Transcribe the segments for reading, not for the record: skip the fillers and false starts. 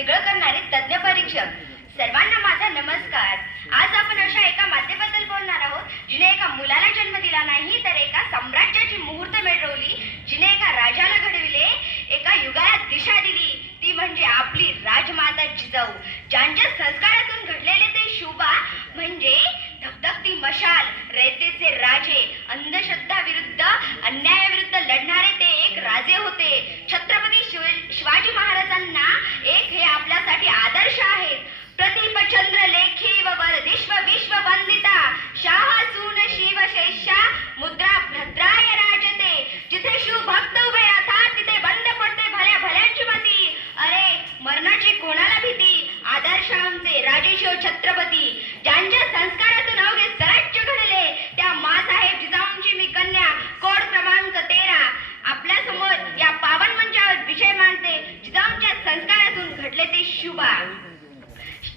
वेगळं करणारे तज्ञ परीक्षक. सर्वांना माझा नमस्कार. आज आपण अशा एका मातेबद्दल बोलणार आहोत जिने एका मुलाला जन्म दिला नाही तर एका साम्राज्याची मुहूर्त मिळवली, जिने एका राजाला घडविले, एका युगाला दिशा दिली. ती म्हणजे आपली राजमाता जिजाऊ. ज्यांच्या संस्कारातून घडलेले ते शोभा म्हणजे धगधगती मशाल, रयतेचे राजे, अंधश्रद्धा विरुद्ध अन्यायाविरुद्ध लढणारे ते एक राजे होते. छत्रपती शिवाजी महाराजांना एक हे आपल्यासाठी आदर्श आहेत. प्रतिपचंद्र लेखी व विश्व विश्व वंदिता शाहसून शिवशेषा मुद्रा भद्राय राजते. जिथे शिवभक्त उभे राहतात तिथे बंद पडते भल्या भल्यांची मती. अरे मरणाची कोणाला भीती. आदर्श आमचे राजेशिव छत्रपती, ज्यांच्या संस्कारातून अवघे स्वराज्य घडले, त्या माँसाहेब जिजाऊंची मी कन्या, कोड क्रमांक 13 आपल्या समोर या पावन मंचावर विषय मांडते. जिजाऊंच्या संस्कारातून घडले ते शुभा.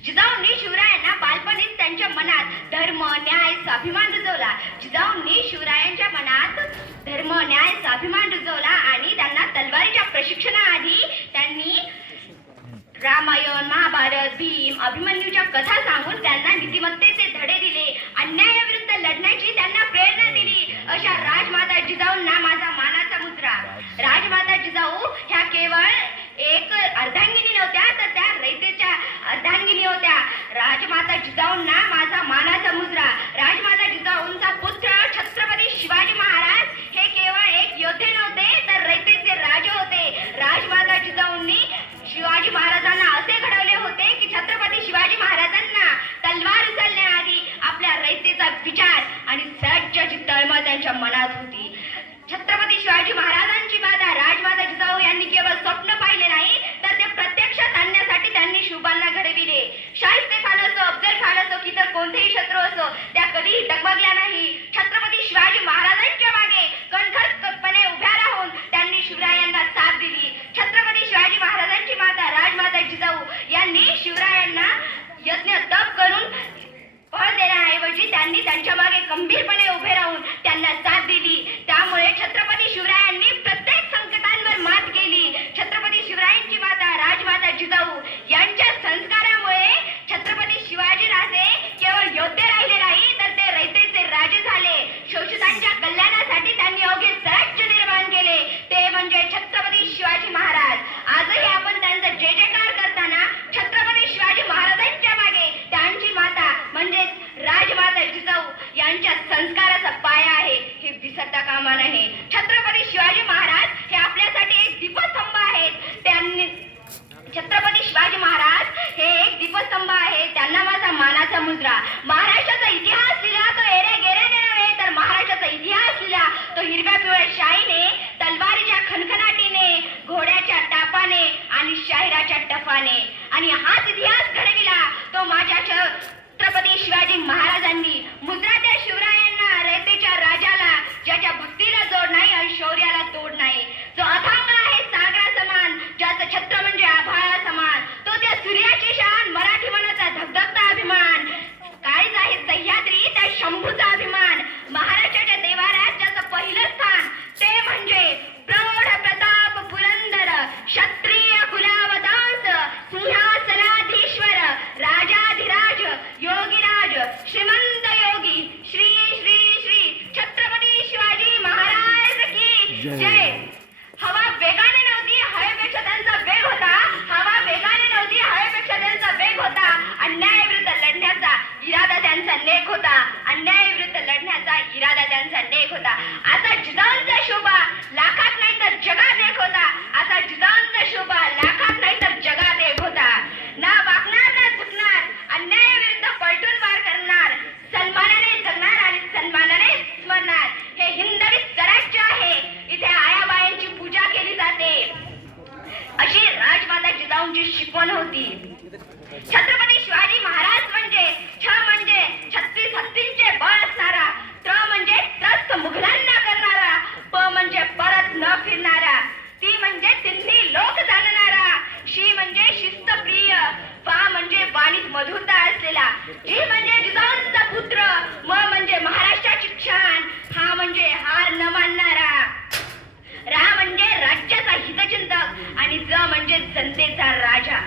जिजाऊंनी शिवरायांना बालपणीच त्यांच्या मनात धर्म, न्याय, स्वाभिमान रुजवला. जिजाऊंनी शिवरायांच्या मनात धर्म, न्याय, स्वाभिमान रुजवला आणि त्यांना तलवारीच्या प्रशिक्षणाआधी त्यांनी रामायण, महाभारत, भीम, अभिमन्यूच्या कथा सांगून त्यांना नीतिमत्तेचे धडे दिले. अन्यायाविरुद्ध लढण्याची त्यांना प्रेरणा दिली. अशा राजमाता जिजाऊंना माझा मानाचा मुद्रा. राजमाता जिजाऊ ह्या केवळ एक अर्धांगिनी नव्हत्या तर त्या रयतेच्या अर्धांगिनी होत्या. राजमाता जिजाऊंना माझा मानाचा मुजरा. राजमाता जिजाऊंचा पुत्र छत्रपती शिवाजी महाराज हे केवळ एक योद्धे नव्हते तर रयतेचे राजे होते. राजमाता जिजाऊंनी शिवाजी महाराजांना असे घडवले होते की छत्रपती शिवाजी महाराजांना तलवार उचलण्याआधी आपल्या रयतेचा विचार आणि स्वराज्याची तळमळ त्यांच्या मनात होती. छत्रपती शिवाजी महाराजांची माता राजमाता जिजाऊ यांनी केवळ स्वप्न पाहिले नाही तर ते प्रत्यक्षात आणण्यासाठी त्यांनी शिवबांना घडविले. शाहिस्ते खान असो, अफजल खान असो की तर कोणतेही शत्रू असो, त्या कधीही डगमगल्या नाही. छत्रपती शिवाजी महाराजांच्या मागे कणखरपणे उभ्या राहून त्यांनी शिवरायांना साथ दिली. छत्रपती शिवाजी महाराजांची माता राजमाता जिजाऊ यांनी शिवरायांना यज्ञ तप करून फळ देण्याऐवजी त्यांनी त्यांच्या मागे गंभीरपणे उभे राहून त्यांना साथ दिली. त्यामुळे छत्रपती शिवरायांनी प्रत्येक संकटांवर मात केली. छत्रपती शिवरायांची माता राजमाता जिजाऊ यांच्या संस्कारामुळे छत्रपती शिवाजी राजे केवळ योद्धे राहिले नाही तर ते रयतेचे राजे झाले. शोषितांच्या कल्याणासाठी त्यांनी अवघे स्वराज्य निर्माण केले. ते म्हणजे छत्रपती शिवाजी महाराज. आजही आपण त्यांचा जय जयकार करताना छत्रपती शिवाजी महाराजांच्या मागे त्यांची माता म्हणजे राजमाता जिजाऊ यांच्या संस्काराचा पाया आहे हे विसरता कामा नये. छत्रपती शिवाजी महाराज हे आपल्यासाठी एक दीपस्तंभ आहेत. त्यांनी छत्रपती शिवाजी महाराज हे एक दीपस्तंभ आहे. त्यांना माझा मानाचा मुजरा. महाराष्ट्राचा इतिहास लिहिला तो एरे गेऱ्याने नव्हे तर महाराष्ट्राचा इतिहास लिहिला तो हिरव्या पिवळ्या शाईने, तलवारीच्या खणखणाटीने, घोड्याच्या टापाने आणि शाहिराच्या टफाने. आणि हाच इतिहास घडविला तो माझ्या छत्रपती शिवाजी महाराजांनी. मुद्रा त्या शिवरायांना, रयतेच्या राजाला, ज्याच्या भक्तीला जोड नाही आणि शौर्याला तोड नाही, जो अथांग आहे सागरा समान, ज्याचं छत्र म्हणजे आभाळा समान, तो त्या सूर्याची शान, मराठी मनाचा धगधगता अभिमान, काळीज आहे सह्याद्री त्या शंभूचा अभिमान, महाराष्ट्राच्या देवाऱ्यात ज्याचं पहिलं स्थान ते म्हणजे प्रौढ प्रताप पुरंदर, क्षत्रिय कुलावतांस, सिंहासनाधीश्वर, राजाधिराज, योगीराज, श्रीमंत योगी, श्री श्री श्री छत्रपती शिवाजी महाराज की जय. हवा वेगाने नव्हती, हवेपेक्षा त्यांचा वेग होता. हवा वेगाने नव्हती, हवेपेक्षा त्यांचा वेग होता. अन्यायाविरुद्ध लढण्याचा इरादा त्यांचा नेक होता. अन्यायाविरुद्ध लढण्याचा इरादा त्यांचा नेक होता. असा जिजाऊंचा शोभा लाखात नाही तर जगात एक होता. असा जिजाऊंचा शोभा लाखात नाही तर जगात एक होता. ना वाकणार ना झुकणार, अन्यायाविरुद्ध पलटून वार करणार, सन्मानाने जगणार आणि सन्मानाने स्मरणार. हे हिंदवी स्वराज्य आहे. इथे आयाबायांची पूजा केली जाते अशी राजमाता जिजाऊंची शिकवण होती. छत्रपती शिवाजी महाराज म्हणजे छ म्हणजे 36 हत्तींचे बळ असणारा, त्र म्हणजे त्रस्त मुघलांना करणारा, प म्हणजे परत न फिरणारा, ती म्हणजे तिन्ही लोक जाणणारा, शी म्हणजे शिस्तप्रिय, फा म्हणजे वाणीत मधुरता असलेला, जी म्हणजे जिजाऊंचा पुत्र, म म्हणजे महाराष्ट्राची शान, हा म्हणजे हार न मानणारा, रा म्हणजे राज्याचा हितचिंतक आणि ज म्हणजे जनतेचा राजा.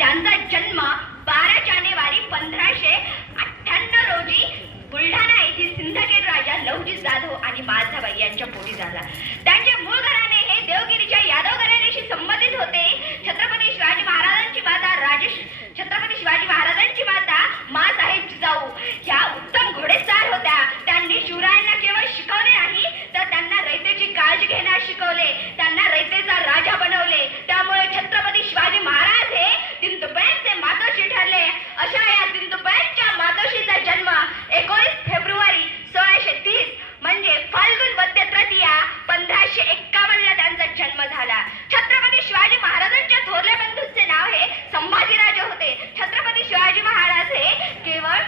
त्यांचा जन्म 12 जानेवारी 1598 रोजी बुलढाणा येथील सिंदखेड राजा लहुजी जाधव आणि माधवबाई यांच्या पोटी झाला. त्यांचे मूळ घराणे हे देवगिरीच्या यादव घराण्याशी संबंधित होते. छत्रपती शिवाजी महाराजांची माता माँसाहेब जिजाऊ ह्या उत्तम घोडेस्वार होत्या. त्यांनी शिवरायांना केवळ शिकवले नाही तर त्यांना रयतेची काळजी घेण्यास शिकवले. त्यांना रयतेचा राजा बनवले. त्यामुळे छत्रपती शिवाजी महाराज हे दीनदुबळ्यांचे मातोश्री ठरले. अशा या दीनदुबळ्यांच्या मातोश्रीचा जन्म 19 फेब्रुवारी 1630 म्हणजे फाल्गुन वद्य तृतीया 1551 ला त्यांचा जन्म झाला. छत्रपती शिवाजी महाराजांच्या थोरल्या बंधूचे नाव हे संभाजीराजे होते. छत्रपती शिवाजी महाराज हे केवळ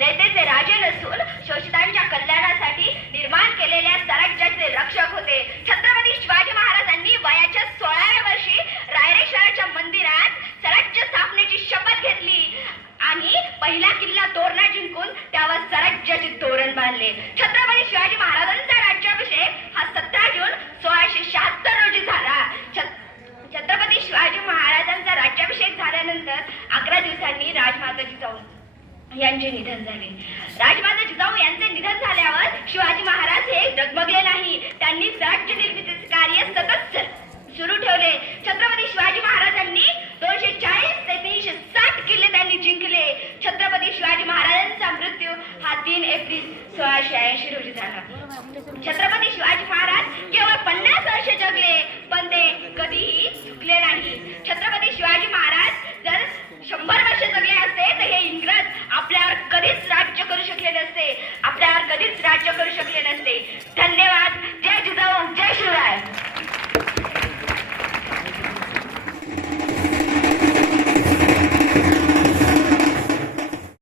रयतेचे राजे नसून शोषितांच्या कल्याणासाठी निर्माण केलेल्या स्वराज्याचे रक्षक होते. छत्रपती शिवाजी महाराजांनी वयाच्या 16व्या वर्षी रायरेश्वराच्या मंदिरात स्वराज्य स्थापनेची शपथ घेतली आणि पहिला किल्ला तोरणा जिंकून त्यावर स्वराज्याचे तोरण बांधले. छत्रपती शिवाजी महाराजांचा राज्याभिषेक हा 17 जून 1676 रोजी झाला. छत्रपती शिवाजी महाराजांचा राज्याभिषेक झाल्यानंतर 11 दिवसांनी राजमाता जिजाऊ यांचे निधन झाले. राजमाता जिजाऊ यांचे निधन झाल्यावर शिवाजी महाराज हे डगमगले नाही. त्यांनी स्वराज्य निर्मितीचे कार्य सतत सुरू ठेवले. छत्रपती शिवाजी महाराजांनी 240 ते 360 किल्ले त्यांनी जिंकले. छत्रपती शिवाजी महाराजांचा मृत्यू हा 3 एप्रिल 1680 रोजी झाला. छत्रपती शिवाजी महाराज केवळ 50 वर्ष जगले पण ते कधीही चुकले नाही. छत्रपती शिवाजी महाराज जर 100 वर्ष जगले असते तर हे इंग्रज आपल्यावर कधीच राज्य करू शकले नसते.